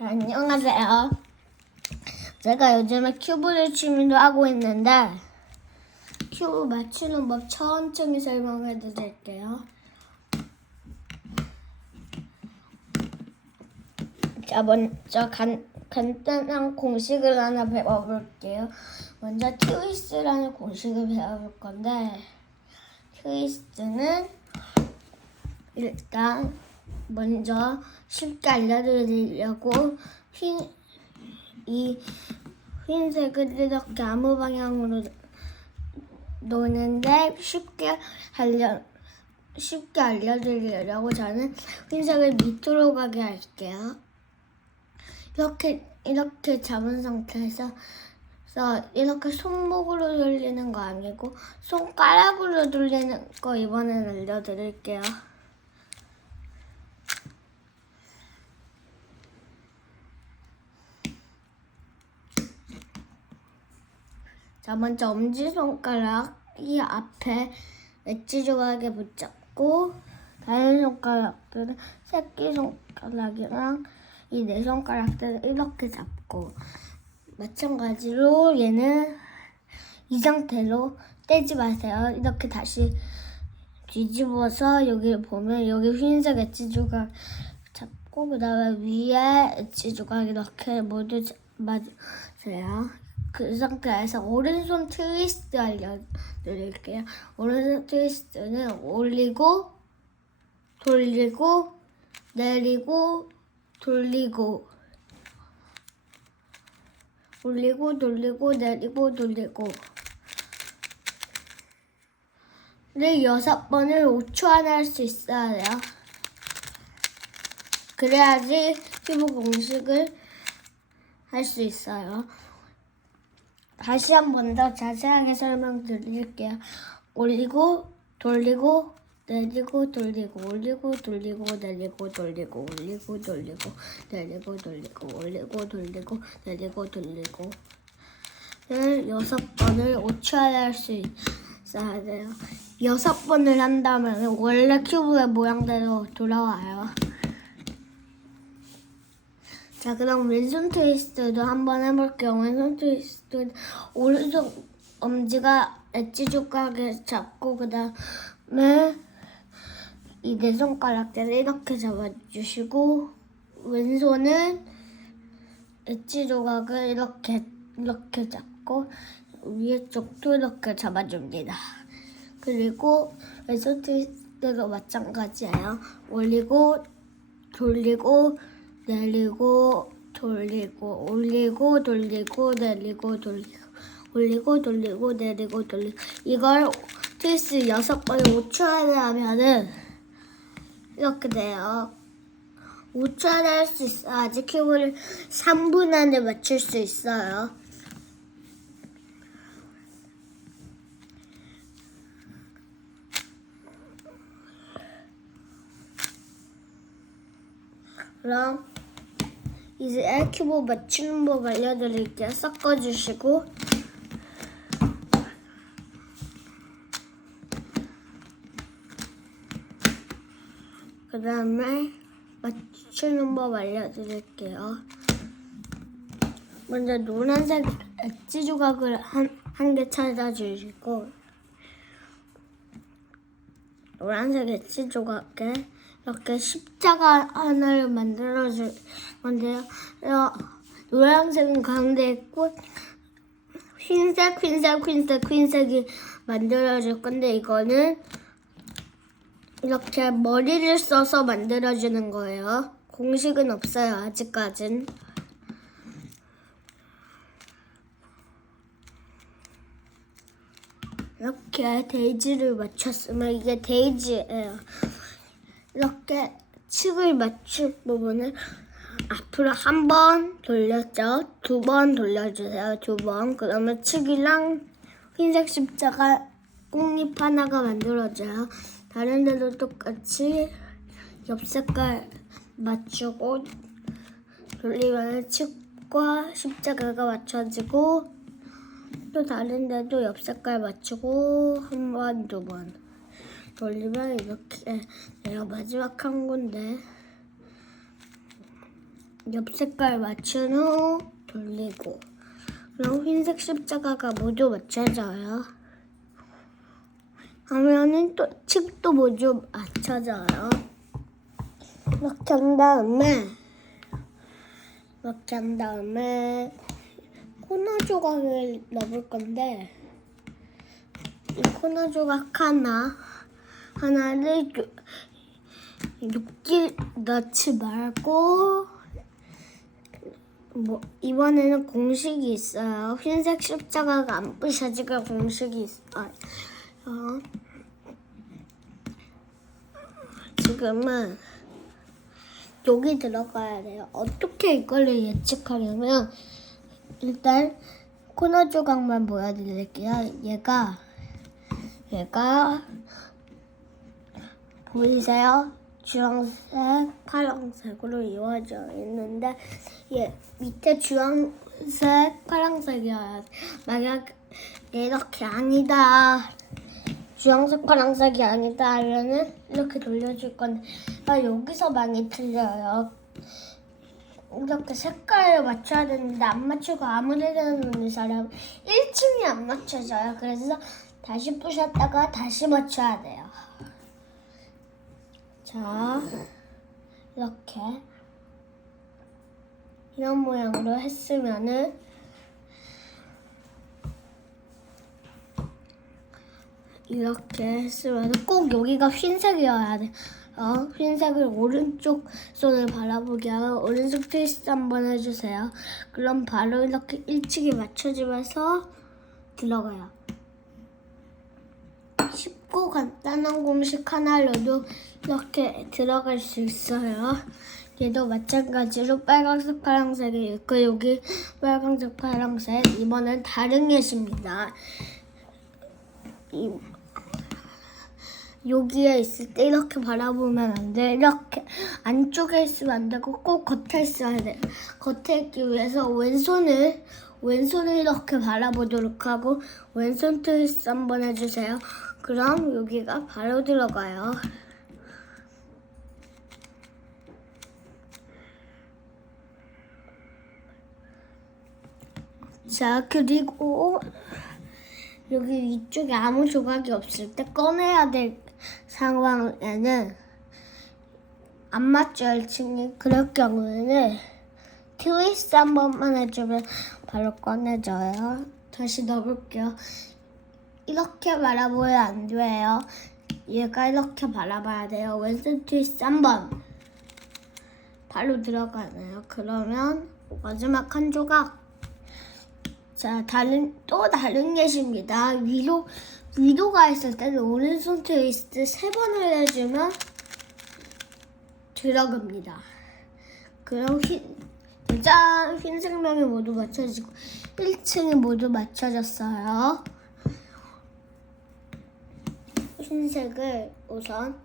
안녕하세요. 제가 요즘에 큐브를 취미로 하고 있는데 큐브 맞추는 법 천천히 설명해 드릴게요. 자, 먼저 간단한 공식을 하나 배워볼게요. 먼저 트위스트라는 공식을 배워볼 건데 트위스트는 일단 먼저 쉽게 알려드리려고 흰색을 이렇게 아무 방향으로 놓는데 쉽게 알려드리려고 저는 흰색을 밑으로 가게 할게요. 이렇게 잡은 상태에서 이렇게 손목으로 돌리는 거 아니고 손가락으로 돌리는 거 이번엔 알려드릴게요. 자, 먼저 엄지손가락이 앞에 엣지 조각에 붙잡고 다른 손가락들은 새끼손가락이랑 이 네 손가락들을 이렇게 잡고 마찬가지로 얘는 이 상태로 떼지 마세요. 이렇게 다시 뒤집어서 여기를 보면 여기 흰색 엣지 조각 잡고 그 다음에 위에 엣지 조각 이렇게 모두 맞으세요. 그 상태에서 오른손 트위스트 알려드릴게요. 오른손 트위스트는 올리고 돌리고 내리고 돌리고 올리고 돌리고 내리고 돌리고 를 6번을 5초 안에 할 수 있어야 돼요. 그래야지 큐브 공식을 할 수 있어요. 다시 한 번 더 자세하게 설명드릴게요. 올리고 돌리고 내리고 돌리고 올리고 돌리고 내리고 돌리고 올리고 돌리고 내리고 돌리고 올리고 돌리고 내리고 돌리고 를 6번을 5초 안에 할 수 있어야 돼요. 6번을 한다면 원래 큐브의 모양대로 돌아와요. 자, 그럼 왼손 트위스트도 한번 해볼게요. 왼손 트위스트 오른손 엄지가 엣지 조각을 잡고 그 다음에 이 네 손가락들을 이렇게 잡아주시고 왼손은 엣지 조각을 이렇게 잡고 위에 쪽도 이렇게 잡아줍니다. 그리고 왼손 트위스트도 마찬가지예요. 올리고 돌리고 내리고 돌리고 올리고 돌리고 내리고 돌리고 올리고 돌리고 내리고 돌리고 이걸 트위스트 6번을 5초 안에 하면은 이렇게 돼요. 5초 안에 할 수 있어야지 큐브를 3분 안에 맞출 수 있어요. 그럼 이제 큐브 맞추는 법 알려드릴게요. 섞어주시고 그 다음에 맞추는 법 알려드릴게요. 먼저 노란색 엣지 조각을 한 개 찾아주시고 노란색 엣지 조각에 이렇게 십자가 하나를 만들어줄 건데요. 노란색은 가운데 있고 흰색이 만들어줄 건데 이거는 이렇게 머리를 써서 만들어주는 거예요. 공식은 없어요, 아직까진. 이렇게 데이지를 맞췄으면 이게 데이지예요. 이렇게 측을 맞출 부분을 앞으로 한 번 돌렸죠. 2번 돌려주세요. 2번. 그러면 측이랑 흰색 십자가 꽃잎 하나가 만들어져요. 다른 데도 똑같이 옆 색깔 맞추고 돌리면 측과 십자가가 맞춰지고 또 다른 데도 옆 색깔 맞추고 한 번, 2번 돌리면 이렇게 내가 마지막 한 건데 옆 색깔 맞춘 후 돌리고, 그럼 흰색 십자가가 모두 맞춰져요. 하면은 또 칩도 모두 맞춰져요. 이렇게 한 다음에 코너 조각을 넣을 건데, 이 코너 조각 하나를 육질 넣지 말고, 이번에는 공식이 있어요. 흰색 십자가가 안 부셔지게 공식이 있어요. 지금은 여기 들어가야 돼요. 어떻게 이걸 예측하냐면, 일단 코너 조각만 보여드릴게요. 얘가 보이세요? 주황색, 파란색으로 이루어져 있는데, 얘 밑에 주황색, 파란색이어야 돼. 만약 이렇게 아니다, 주황색, 파란색이 아니다 하면은 이렇게 돌려줄 건데, 여기서 많이 틀려요. 이렇게 색깔을 맞춰야 되는데 안 맞추고 아무 데나 놓는 사람 1층이 안 맞춰져요. 그래서 다시 부셨다가 다시 맞춰야 돼요. 자, 이렇게 이런 모양으로 했으면은 꼭 여기가 흰색이어야 돼. 흰색을 오른쪽 손을 바라보게 하고 오른쪽 트위스트 한번 해주세요. 그럼 바로 이렇게 일찍이 맞춰지면서 들어가요. 쉽고 간단한 공식 하나로도 이렇게 들어갈 수 있어요. 얘도 마찬가지로 빨간색, 파란색이 있고 여기 빨간색, 파란색. 이번엔 다른 예시입니다. 여기에 있을 때 이렇게 바라보면 안 돼. 이렇게 안쪽에 있으면 안 되고 꼭 겉에 있어야 돼. 겉에 있기 위해서 왼손을 이렇게 바라보도록 하고 왼손 트위스트 한번 해주세요. 그럼 여기가 바로 들어가요. 자, 그리고 여기 위쪽에 아무 조각이 없을 때 꺼내야 될 상황에는 안 맞죠, 1층이. 그럴 경우에는 트위스트 한 번만 해주면 바로 꺼내져요. 다시 넣어볼게요. 이렇게 바라보면 안 돼요. 얘가 이렇게 바라봐야 돼요. 왼손 트위스트 한 번. 바로 들어가네요. 그러면 마지막 한 조각. 자, 또 다른 예시입니다. 위로가 있을 때는 오른손 트위스트 3번을 해주면 들어갑니다. 그럼 흰색 면이 모두 맞춰지고 1층이 모두 맞춰졌어요. 흰색을 우선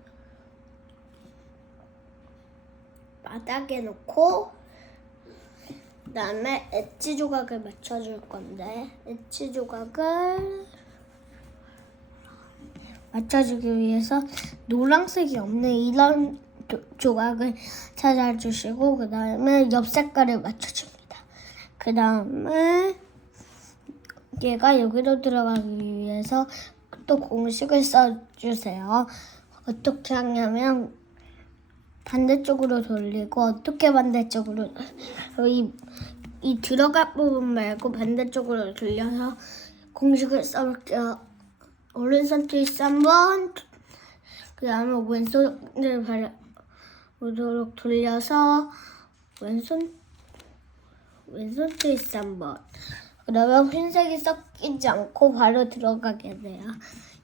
바닥에 놓고 그다음에 엣지 조각을 맞춰줄 건데 엣지 조각을 맞춰주기 위해서 노란색이 없는 이런 조각을 찾아주시고 그 다음에 옆 색깔을 맞춰줍니다. 그 다음에 얘가 여기로 들어가기 위해서 또 공식을 써주세요. 어떻게 하냐면 반대쪽으로 돌리고 어떻게 반대쪽으로 이 들어갈 부분 말고 반대쪽으로 돌려서 공식을 써볼게요. 오른손 트위스트 한번 그 다음에 왼손을 바라보도록 돌려서 왼손 트위스트 한번 그러면 흰색이 섞이지 않고 바로 들어가게 돼요.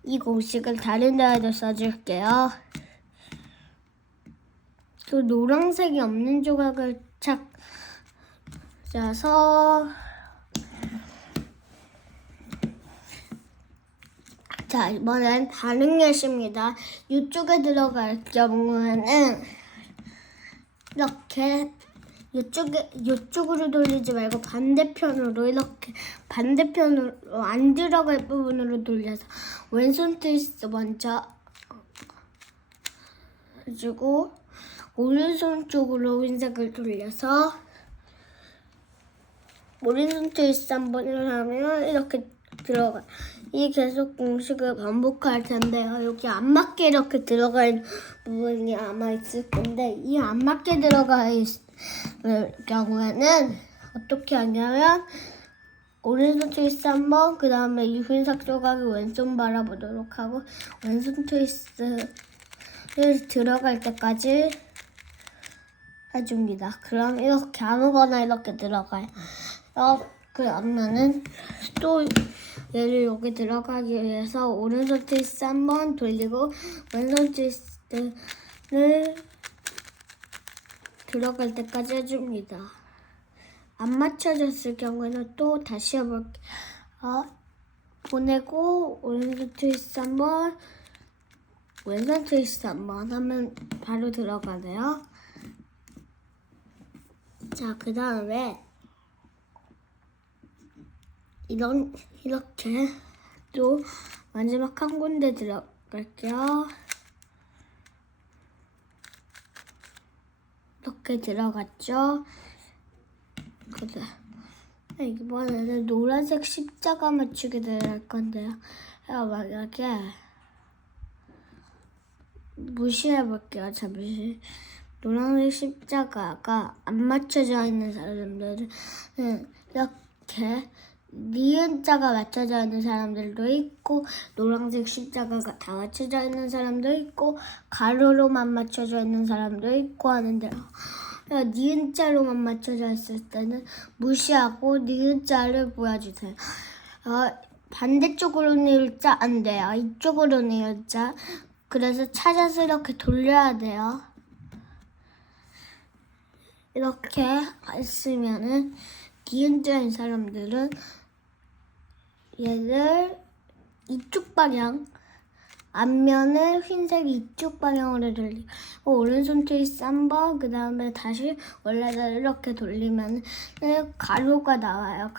이 공식을 다른 데에도 써줄게요. 그 노란색이 없는 조각을 찾아서 자, 이번엔 다른 예시입니다. 이쪽에 들어갈 경우에는 이렇게 이쪽으로 돌리지 말고 반대편으로 이렇게 반대편으로 안 들어갈 부분으로 돌려서 왼손 트위스트 먼저 해주고 오른손 쪽으로 흰색을 돌려서 오른손 트위스트 한 번을 하면 이렇게 들어가. 이 계속 공식을 반복할 텐데요. 여기 안 맞게 이렇게 들어가 있는 부분이 아마 있을 건데, 이 안 맞게 들어가 있을 경우에는 어떻게 하냐면 오른손 트위스트 한 번, 그 다음에 유인삭 조각이 왼손 바라보도록 하고, 왼손 트위스트를 들어갈 때까지 해줍니다. 그럼 이렇게 아무거나 이렇게 들어가요. 그러면은 또 얘를 여기 들어가기 위해서 오른손 트위스트 한 번 돌리고 왼손 트위스트를 들어갈 때까지 해줍니다. 안 맞춰졌을 경우에는 또 다시 해볼게요. 보내고 오른손 트위스트 한 번, 왼손 트위스트 한 번 하면 바로 들어가네요. 자, 그 다음에 이렇게 또 마지막 한 군데 들어갈게요. 이렇게 들어갔죠. 이번에는 노란색 십자가 맞추기 들어갈 건데요. 만약에 무시해볼게요. 잠시. 노란색 십자가가 안 맞춰져 있는 사람들은 이렇게 니은자가 맞춰져 있는 사람들도 있고, 노란색 십자가가 다 맞춰져 있는 사람도 있고, 가로로만 맞춰져 있는 사람도 있고 하는데요. 니은자로만 맞춰져 있을 때는 무시하고 니은자를 보여주세요. 반대쪽으로 니은자 안 돼요. 이쪽으로 니은자. 그래서 찾아서 이렇게 돌려야 돼요. 이렇게 했으면은 니은자인 사람들은 얘를 이쪽 방향, 앞면을 흰색이 이쪽 방향으로 돌리고 오른손 트위스트 한 번, 그 다음에 다시 원래대로 이렇게 돌리면 가로가 나와요.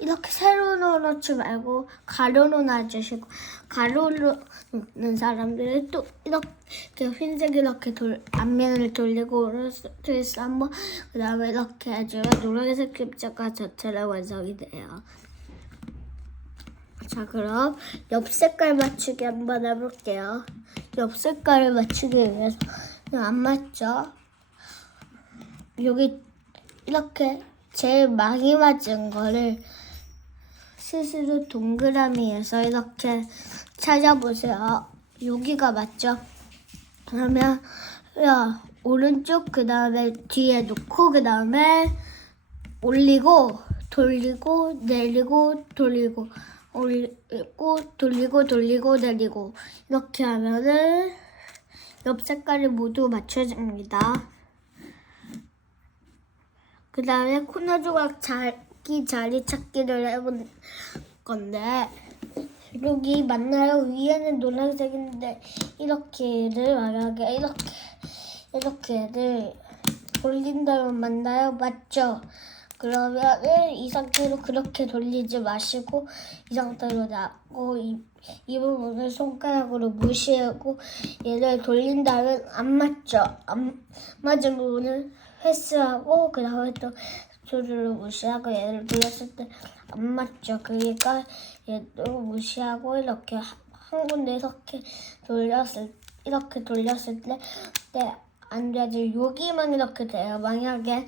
이렇게 세로로 넣지 말고 가로로 놔주시고, 가로로 넣는 사람들은 또 이렇게 흰색 이렇게 앞면을 돌리고 오른손 트위스트 한 번, 그 다음에 이렇게 해주면 노란색 십자가 자체가 완성이 돼요. 자, 그럼 옆 색깔 맞추기 한번 해볼게요. 옆 색깔을 맞추기 위해서 안 맞죠? 여기 이렇게 제일 많이 맞은 거를 스스로 동그라미에서 이렇게 찾아보세요. 여기가 맞죠? 그러면 오른쪽, 그 다음에 뒤에 놓고, 그 다음에 올리고 돌리고 내리고 돌리고 올리고 돌리고 내리고, 이렇게 하면은 옆 색깔이 모두 맞춰집니다. 그 다음에 코너 조각 자리 찾기를 해볼 건데, 여기 맞나요? 위에는 노란색인데 이렇게를 만약에 이렇게를 돌린다면 맞나요? 맞죠? 그러면 이 상태로 그렇게 돌리지 마시고 이 상태로 놔고 이 부분을 손가락으로 무시하고 얘를 돌린다면 안 맞죠? 안 맞은 부분을 패스하고, 그 다음에 또 소리를 무시하고 얘를 돌렸을 때 안 맞죠? 그러니까 얘도 무시하고 이렇게 한 군데 이렇게 돌렸을 때 안 되죠. 여기만 이렇게 돼요. 만약에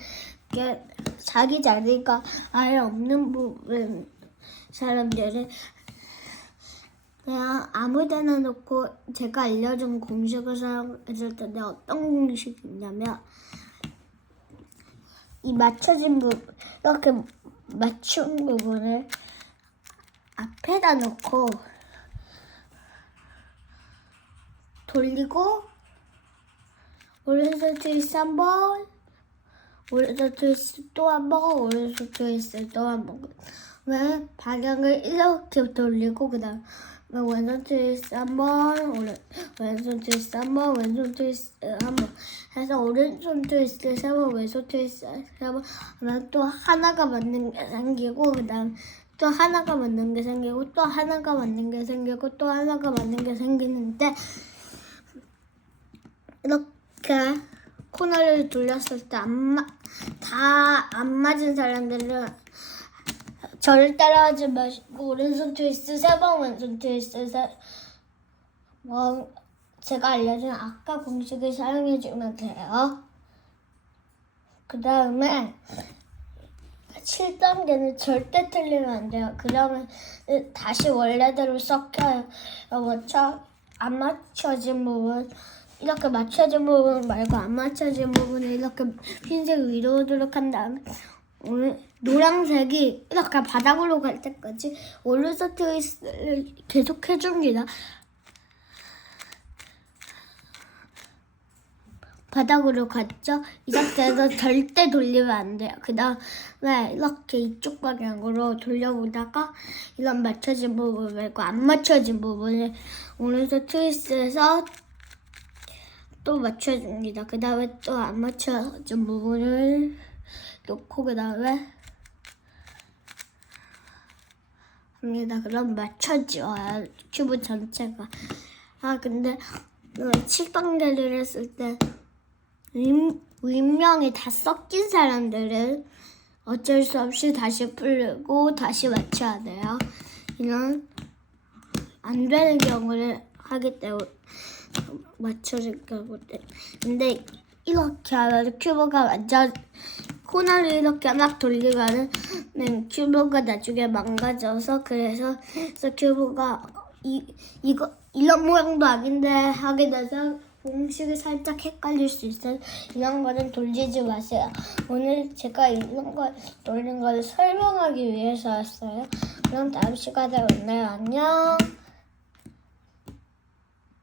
자기 자리가 아예 없는 부분 사람들은 그냥 아무데나 놓고 제가 알려준 공식을 사용했을 텐데, 어떤 공식이냐면 이 맞춰진 부분, 이렇게 맞춘 부분을 앞에다 놓고 돌리고 오른손 트위스트 한 번, 오른손 트위스트 또 한 번, 오른손 트위스트 또 한 번. 왜 방향을 이렇게 돌리고, 그 다음 왼손 트위스트 한 번, 왼손 트위스트 한 번, 왼손 트위스트 한 번 해서 오른손 트위스트 세 번, 왼손 트위스트 세 번 하면 또 하나가 맞는 게 생기고, 그 다음 또 하나가 맞는 게 생기고, 또 하나가 맞는 게 생기고, 또 하나가 맞는 게 생기는데, 이렇게 코너를 돌렸을 때 다 안 맞은 사람들은 저를 따라하지 마시고 오른손 트위스트 3번, 왼손 트위스트 제가 알려준 아까 공식을 사용해주면 돼요. 그 다음에 7단계는 절대 틀리면 안 돼요. 그러면 다시 원래대로 섞여요. 안 맞춰진 부분, 이렇게 맞춰진 부분 말고 안 맞춰진 부분을 이렇게 흰색 위로 오도록 한 다음에 오늘 노란색이 이렇게 바닥으로 갈 때까지 오른손 트위스트를 계속 해줍니다. 바닥으로 갔죠? 이 상태에서 절대 돌리면 안 돼요. 그 다음에 이렇게 이쪽 방향으로 돌려보다가 이런 맞춰진 부분 말고 안 맞춰진 부분을 오른손 트위스트해서 또 맞춰줍니다. 그 다음에 또 안 맞춰진 부분을 놓고 그 다음에 합니다. 그럼 맞춰져요. 큐브 전체가. 근데 7단계를 했을 때 윗명이 다 섞인 사람들은 어쩔 수 없이 다시 풀고 다시 맞춰야 돼요. 이런 안 되는 경우를 하기 때문에 맞춰질 경우 때. 근데 이렇게 하면 큐브가 완전 코너를 이렇게 막 돌리면은 큐브가 나중에 망가져서 그래서 큐브가 이런 모양도 아닌데 하게 돼서 공식이 살짝 헷갈릴 수 있어요. 이런 거는 돌리지 마세요. 오늘 제가 이런 걸 돌린 걸 설명하기 위해서 왔어요. 그럼 다음 시간에 만나요. 안녕.